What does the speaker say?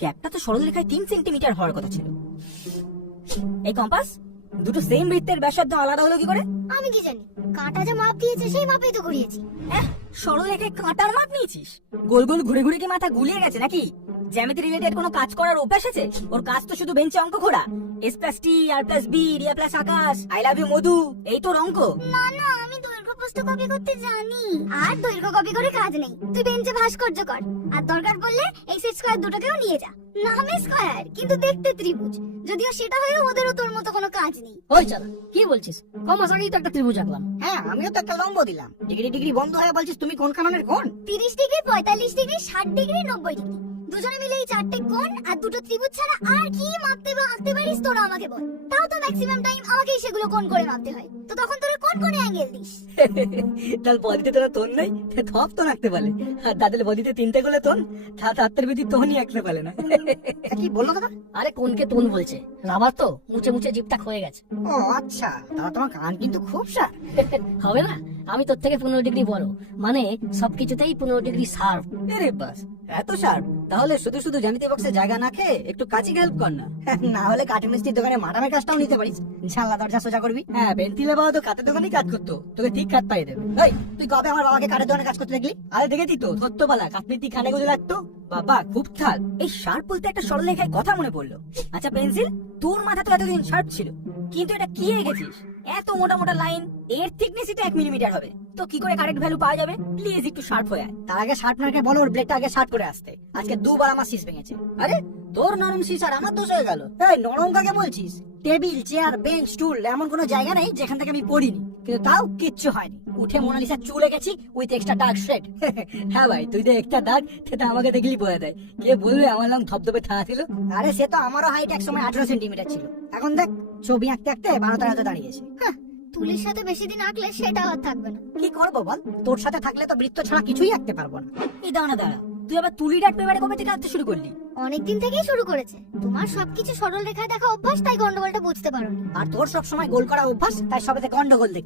ক্যাপটা তো সরলরেখায় 3 সেন্টিমিটার হওয়ার কথা ছিল। এই কম্পাস দুটো সেম বৃত্তের ব্যাসার্ধ আলাদা হলো কি করে? আমি কি জানি, কাঁটা যা মাপ দিয়েছে সেই মাপেই তো ঘুরিয়েছি। সরলরেখায় কাঁটার মাপ নিয়েছিস? গোল গোল ঘুরে ঘুরে কি মাথা গুলিয়ে গেছে নাকি? জ্যামিতি রিলেটেড কোনো কাজ করার অভ্যাস আছে? ওর কাজ তো শুধু বেঞ্চে অঙ্ক ঘোরা। S+T R+B Riya plus Akash I love you Madhu, এই তোর অঙ্ক। না না, আমি দৈর্ঘ্য প্রস্থ কপি করতে জানি, আর দৈর্ঘ্য কপি করে কাজ নেই। তুই বেঞ্চে ভাস্কর্য কর, আর দরকার পড়লে এই সেট স্কয়ার দুটোকেও নিয়ে যা। নামে স্কয়ার কিন্তু দেখতে ত্রিভুজ, যদিও সেটা হয়ে ওদেরও তোর মতো কোনো কাজ নেই। ওই চালা, কি বলছিস? কমাস আগেই তো একটা ত্রিভুজ আঁকলাম। হ্যাঁ, আমিও তো একটা লম্ব দিলাম। ডিগ্রি ডিগ্রি বন্ধ হয়ে বলছিস তুমি কোন কাননের কোন? 30 ডিগ্রি 45 ডিগ্রি 60 ডিগ্রি 90 ডিগ্রি, দুজনে মিলে এই চারটে কোণ আর দুটো ত্রিভুজ ছাড়া আর কি মাপতে বা আঁকতে পারিস তোরা আমাকে বল। তাও তো ম্যাক্সিমাম টাইম আমাকেই সেগুলো কোণ করে মাপতে হয়। তো তখন তোরা কোন কোণে অ্যাঙ্গেল দিস? তাহলে বডিতে তোরা তোর নেই, থপ তো রাখতে পারে। আর দাদলে বডিতে 3টে গুলো তোন, তার ভিতরে তোনই আঁকতে পারে না। কি বললো দাদা? আরে কোনকে তোন বলছে? রাবার তো মুছে মুছে জিপটা ক্ষয়ে গেছে। ও আচ্ছা, তাহলে তোমার কান কিন্তু খুব শার্প। হবে না? আমি তোর থেকে 15 ডিগ্রি বড়, মানে সবকিছুতেই 15 ডিগ্রি শার্প। আরে বাস, এত শার্প? তাহলে শুধু শুধু জ্যামিতি বক্সে জায়গা না খেয়ে একটু কাঁচি হেল্প কর না। না হলে কাঠি মিস্ত্রির দোকানে মাটামের কাজটাও নিতে পারিস। জানলা দরজা সোজা করবি। হ্যাঁ, পেন্সিলে বাবা তো কাঠের দোকানেই কাজ করতো, তোকে ঠিক কাঠ পাই দেবে। এই, তুই কবে আমার বাবাকে কাঠের দোকানে কাজ করতে দেখলি? আরে দেখেছি তো, ধত্তবালা কাঠমিস্ত্রি খানে গুজে লাগতো। বাবা খুব থাল। এই শার্প বলতে একটা সরলরেখায় কথা মনে পড়লো। আচ্ছা পেন্সিল, তোর মাথা তো এতদিন শার্প ছিল, কিন্তু এটা কি এঁকেছিস? এত মোটা মোটা লাইন, এর থিকনেস এটা 1 মিলিমিটার হবে। তো কি করে কারেক্ট ভ্যালু পাওয়া যাবে? প্লিজ একটু শার্প হয়ে আয়। তার আগে শার্পনারকে বলো ওর ব্লেডটা আগে শার্প করে আসতে। আজকে 2 বার আমার শীষ ভেঙেছে। আরে তোর নরম শীষ আর আমার দোষ হয়ে গেল। এই, নরম কাকে বলছিস? টেবিল, চেয়ার, বেঞ্চ, স্টুল এমন কোনো জায়গা নেই যেখান থেকে আমি পড়িনি, কিন্তু তাও কিচ্ছু হয়নি। উঠে মোনালিসা চুল এঁকেছি উইথ এক্সট্রা ডার্ক শেড। হ্যাঁ ভাই, তুই তো একটা দাগ, সেটা আমাকে দেখলেই বোঝা যায়। কে বলবে আমার নাম ধবধবে থাকা ছিল? আরে সে তো আমারও হাইট এক সময় 18 সেন্টিমিটার ছিল। এখন দেখ, ছবি আঁকতে আঁকতে 12 দাঁড়িয়েছে। তুলির সাথে বেশি দিন আঁকলে সেটাও আর থাকবে না। কি করবো বল? তোর সাথে থাকলে তো বৃত্ত ছাড়া কিছুই আঁকতে পারবো না। এই দাঁড়া দাঁড়া, তুই আবার তুলি ডাট পেপারে কবে থেকে আঁকতে শুরু করলি? অনেকদিন থেকেই শুরু করেছে। তোমার সবকিছু সরল রেখায় দেখা অভ্যাস, তাই গন্ডগোলটা বুঝতে পারোনি। আর তোর সব সময় গোল করা অভ্যাস, তাই সবেতে গন্ডগোল দেখি।